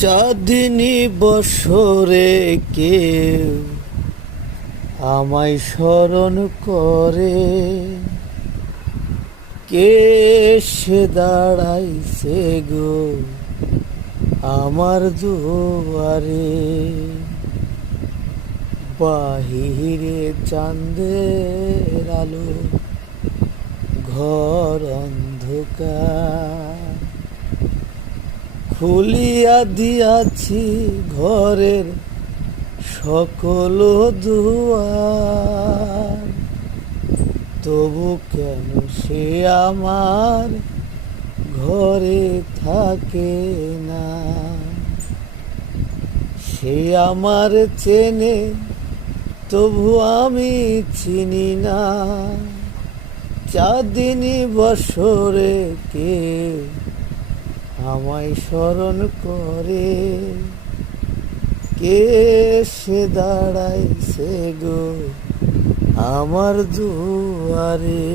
চাঁদিনী বছরে কেউ আমায় স্মরণ করে, কে সে দাঁড়াইছে গো আমার দুয়ারে। বাহিরে চাঁদের আলো, ঘর অন্ধকার, খুলিয়া দিয়াছি ঘরের সকল দুয়ার। তবু কেন সে আমার ঘরে থাকে না? সে আমার চেনে তবু আমি চিনি না। চাঁদিনী বছরে কেউ আমায় স্মরণ করে, কে সে দাঁড়াইছে গো আমার দুয়ারে।